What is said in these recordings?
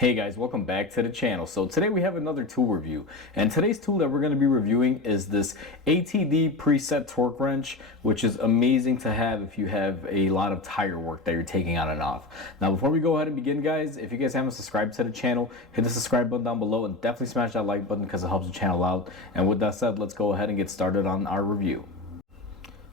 Hey guys, welcome back to the channel. So today we have another tool review, and today's tool that we're going to be reviewing is this ATD preset torque wrench, which is amazing to have if you have a lot of tire work that you're taking on and off. Now before we go ahead and begin, guys, if you guys haven't subscribed to the channel, hit the subscribe button down below and definitely smash that like button because it helps the channel out. And with that said, let's go ahead and get started on our review.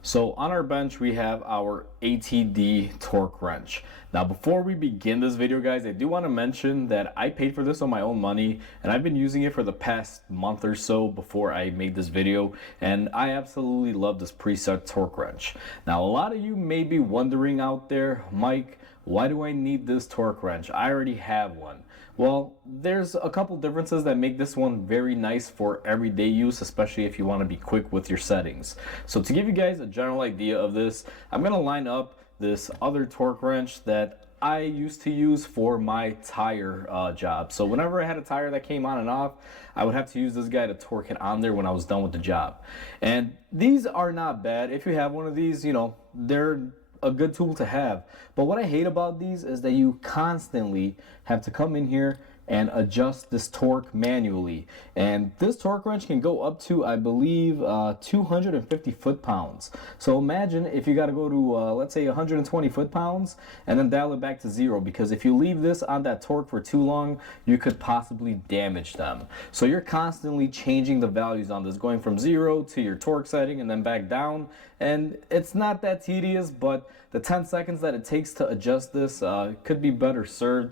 So on our bench we have our ATD torque wrench. Now before we begin this video, guys, I do want to mention that I paid for this on my own money and I've been using it for the past month or so before I made this video, and I absolutely love this preset torque wrench. Now a lot of you may be wondering out there, Mike, why do I need this torque wrench? I already have one. Well, there's a couple differences that make this one very nice for everyday use, especially if you want to be quick with your settings. So to give you guys a general idea of this, I'm going to line up this other torque wrench that I used to use for my tire job. So whenever I had a tire that came on and off, I would have to use this guy to torque it on there when I was done with the job. And these are not bad. If you have one of these, you know, they're a good tool to have. But what I hate about these is that you constantly have to come in here and adjust this torque manually. And this torque wrench can go up to, I believe, 250 foot-pounds. So imagine if you got to go to, let's say, 120 foot-pounds and then dial it back to zero, because if you leave this on that torque for too long, you could possibly damage them. So you're constantly changing the values on this, going from zero to your torque setting and then back down. And it's not that tedious, but the 10 seconds that it takes to adjust this could be better served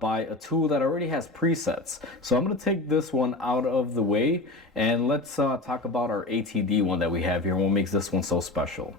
by a tool that already has presets. So I'm going to take this one out of the way and let's talk about our ATD one that we have here and what makes this one so special.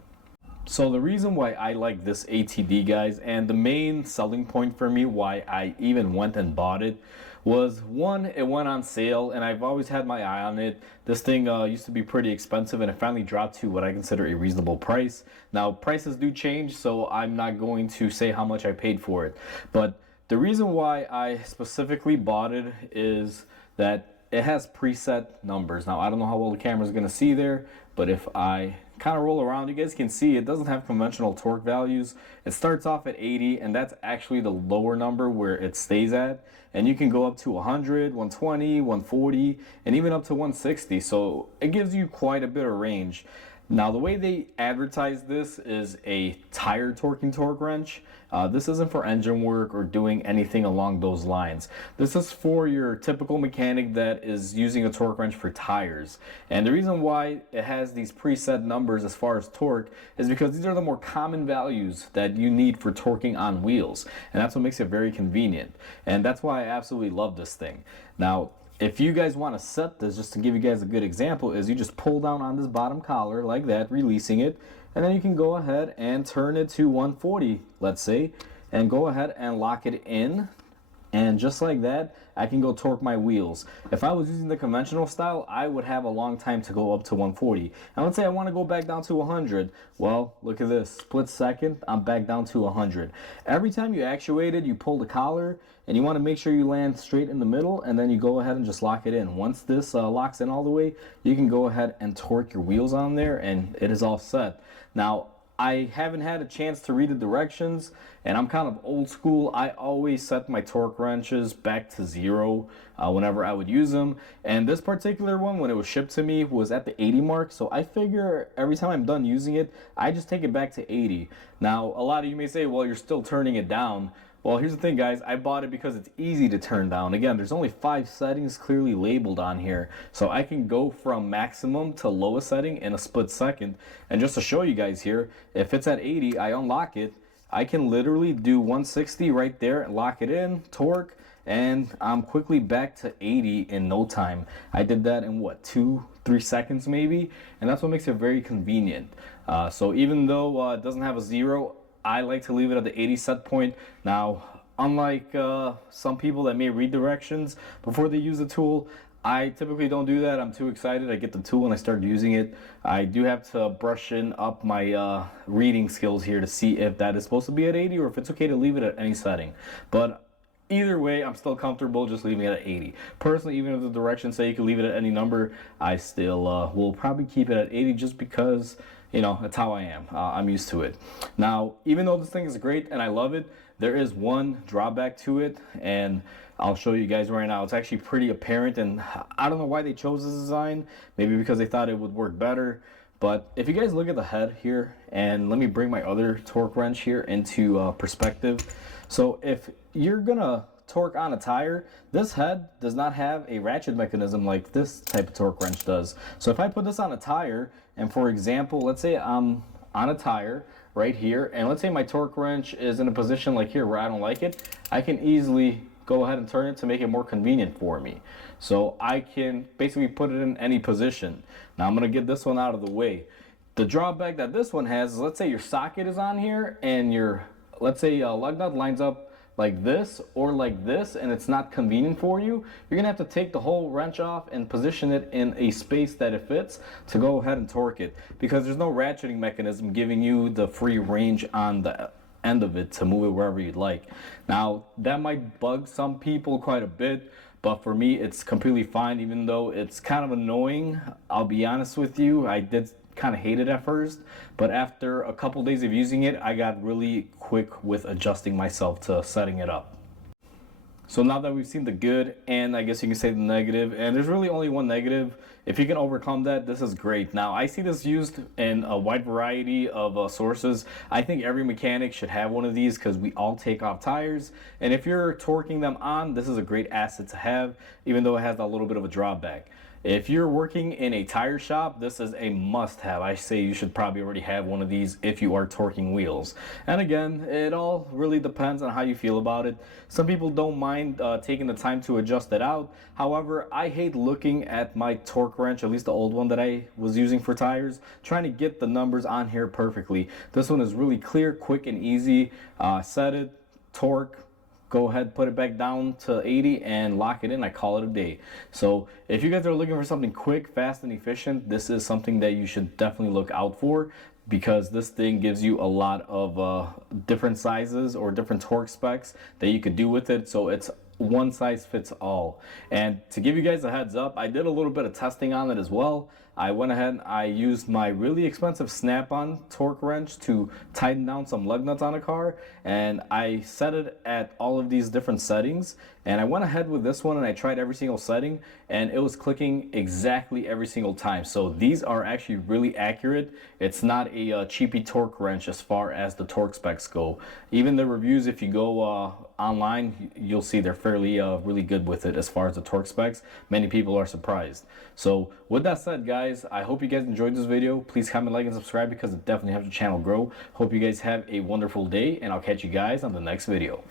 So the reason why I like this ATD, guys, and the main selling point for me why I even went and bought it, was one, it went on sale and I've always had my eye on it. This thing used to be pretty expensive and it finally dropped to what I consider a reasonable price. Now prices do change, so I'm not going to say how much I paid for it. But the reason why I specifically bought it is that it has preset numbers. Now I don't know how well the camera is going to see there, but if I kind of roll around, you guys can see it doesn't have conventional torque values. It starts off at 80 and that's actually the lower number where it stays at, and you can go up to 100, 120, 140, and even up to 160. So it gives you quite a bit of range. Now the way they advertise this is a tire torquing torque wrench. This isn't for engine work or doing anything along those lines. This is for your typical mechanic that is using a torque wrench for tires. And the reason why it has these preset numbers as far as torque is because these are the more common values that you need for torquing on wheels. And that's what makes it very convenient. And that's why I absolutely love this thing. Now, if you guys want to set this, just to give you guys a good example, is you just pull down on this bottom collar like that, releasing it, and then you can go ahead and turn it to 140, let's say, and go ahead and lock it in. And just like that, I can go torque my wheels. If I was using the conventional style, I would have a long time to go up to 140. And let's say I want to go back down to 100. Well, look at this. Split second, I'm back down to 100. Every time you actuate it, you pull the collar, and you want to make sure you land straight in the middle, and then you go ahead and just lock it in. Once this locks in all the way, you can go ahead and torque your wheels on there, and it is all set. Now, I haven't had a chance to read the directions, and I'm kind of old school. I always set my torque wrenches back to zero whenever I would use them. And this particular one, when it was shipped to me, was at the 80 mark. So I figure every time I'm done using it, I just take it back to 80. Now, a lot of you may say, well, you're still turning it down. Well, here's the thing, guys. I bought it because it's easy to turn down. Again, there's only 5 settings clearly labeled on here. So I can go from maximum to lowest setting in a split second. And just to show you guys here, if it's at 80, I unlock it. I can literally do 160 right there and lock it in, torque, and I'm quickly back to 80 in no time. I did that in what, 2-3 seconds maybe? And that's what makes it very convenient. So even though it doesn't have a zero, I like to leave it at the 80 set point. Now, unlike some people that may read directions before they use the tool, I typically don't do that. I'm too excited. I get the tool and I start using it. I do have to brush in up my reading skills here to see if that is supposed to be at 80 or if it's okay to leave it at any setting. But either way, I'm still comfortable just leaving it at 80. Personally, even if the directions say you can leave it at any number, I still will probably keep it at 80 just because, you know, that's how I am. I'm used to it. Now, even though this thing is great and I love it, there is one drawback to it, and I'll show you guys right now. It's actually pretty apparent, and I don't know why they chose this design. Maybe because they thought it would work better. But if you guys look at the head here, and let me bring my other torque wrench here into perspective. So if you're gonna torque on a tire, this head does not have a ratchet mechanism like this type of torque wrench does. So if I put this on a tire, and for example, let's say I'm on a tire right here, and let's say my torque wrench is in a position like here where I don't like it, I can easily go ahead and turn it to make it more convenient for me. So I can basically put it in any position. Now I'm gonna get this one out of the way. The drawback that this one has is, let's say your socket is on here and your, let's say lug nut lines up like this or like this, and it's not convenient for you, you're gonna have to take the whole wrench off and position it in a space that it fits to go ahead and torque it, because there's no ratcheting mechanism giving you the free range on the end of it to move it wherever you'd like. Now that might bug some people quite a bit, but for me it's completely fine, even though it's kind of annoying. I'll be honest with you, I did kind of hate it at first, but after a couple days of using it, I got really quick with adjusting myself to setting it up. So now that we've seen the good, and I guess you can say the negative, and there's really only one negative, if you can overcome that, this is great. Now I see this used in a wide variety of sources. I think every mechanic should have one of these because we all take off tires, and if you're torquing them on, this is a great asset to have, even though it has a little bit of a drawback. If you're working in a tire shop, this is a must-have. I say you should probably already have one of these if you are torquing wheels. And again, it all really depends on how you feel about it. Some people don't mind taking the time to adjust it out. However, I hate looking at my torque wrench, at least the old one that I was using for tires, trying to get the numbers on here perfectly. This one is really clear, quick, and easy. Set it, torque, go ahead, put it back down to 80 and lock it in. I call it a day. So if you guys are looking for something quick, fast, and efficient, this is something that you should definitely look out for, because this thing gives you a lot of different sizes or different torque specs that you could do with it. So it's one size fits all. And to give you guys a heads up, I did a little bit of testing on it as well. I went ahead and I used my really expensive Snap-on torque wrench to tighten down some lug nuts on a car, and I set it at all of these different settings, and I went ahead with this one and I tried every single setting, and it was clicking exactly every single time. So these are actually really accurate. It's not a cheapy torque wrench as far as the torque specs go. Even the reviews, if you go online, you'll see they're fairly really good with it as far as the torque specs. Many people are surprised. So with that said, guys, I hope you guys enjoyed this video. Please comment, like, and subscribe, because it definitely helps the channel grow. Hope you guys have a wonderful day, and I'll catch you guys on the next video.